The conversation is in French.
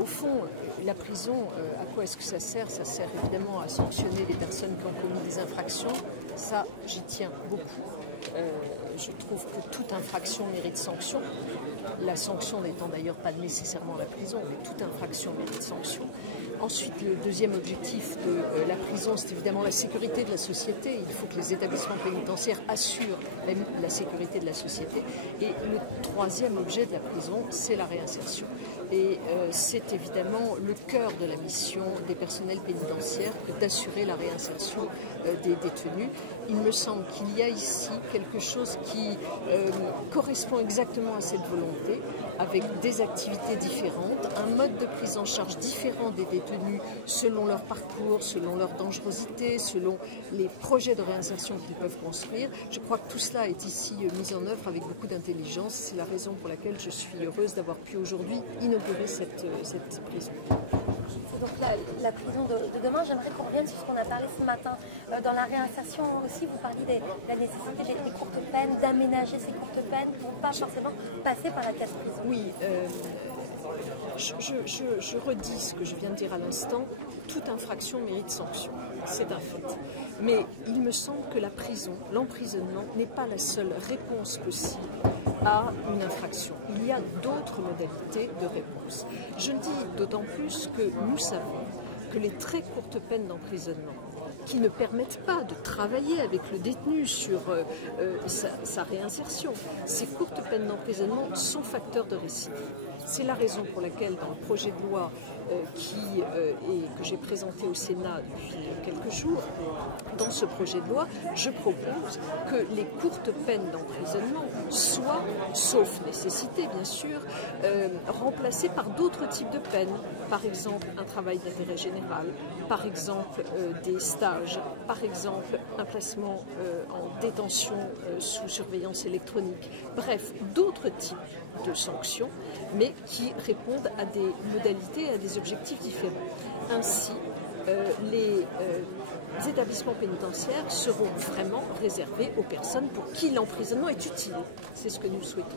Au fond, la prison, à quoi est-ce que ça sert? Ça sert évidemment à sanctionner les personnes qui ont commis des infractions. Ça, j'y tiens beaucoup. Je trouve que toute infraction mérite sanction. La sanction n'étant d'ailleurs pas nécessairement la prison, mais toute infraction mérite sanction. Ensuite, le deuxième objectif de la prison, c'est évidemment la sécurité de la société. Il faut que les établissements pénitentiaires assurent la sécurité de la société. Et le troisième objet de la prison, c'est la réinsertion. Et c'est évidemment le cœur de la mission des personnels pénitentiaires que d'assurer la réinsertion des détenus. Il me semble qu'il y a ici quelque chose qui correspond exactement à cette volonté, avec des activités différentes, un mode de prise en charge différent des détenus selon leur parcours, selon leur dangerosité, selon les projets de réinsertion qu'ils peuvent construire. Je crois que tout cela est ici mis en œuvre avec beaucoup d'intelligence. C'est la raison pour laquelle je suis heureuse d'avoir pu aujourd'hui inaugurer cette prison. Donc la prison de demain, j'aimerais qu'on revienne sur ce qu'on a parlé ce matin. Dans la réinsertion aussi, vous parliez de la nécessité des courtes peines, d'aménager ces courtes peines pour ne pas forcément passer par la case prison. Oui, je redis ce que je viens de dire à l'instant. Toute infraction mérite sanction, c'est un fait. Mais il me semble que la prison, l'emprisonnement, n'est pas la seule réponse possible à une infraction. Il y a d'autres modalités de réponse. Je le dis d'autant plus que nous savons que les très courtes peines d'emprisonnement, qui ne permettent pas de travailler avec le détenu sur sa réinsertion, ces courtes peines d'emprisonnement sont facteurs de récidive. C'est la raison pour laquelle, dans le projet de loi que j'ai présenté au Sénat depuis quelques jours, dans ce projet de loi, je propose que les courtes peines d'emprisonnement soient, sauf nécessité bien sûr, remplacées par d'autres types de peines. Par exemple, un travail d'intérêt général, par exemple des stages, par exemple un placement en détention sous surveillance électronique. Bref, d'autres types de sanctions, mais qui répondent à des modalités et à des objectifs différents. Ainsi, les établissements pénitentiaires seront vraiment réservés aux personnes pour qui l'emprisonnement est utile. C'est ce que nous souhaitons.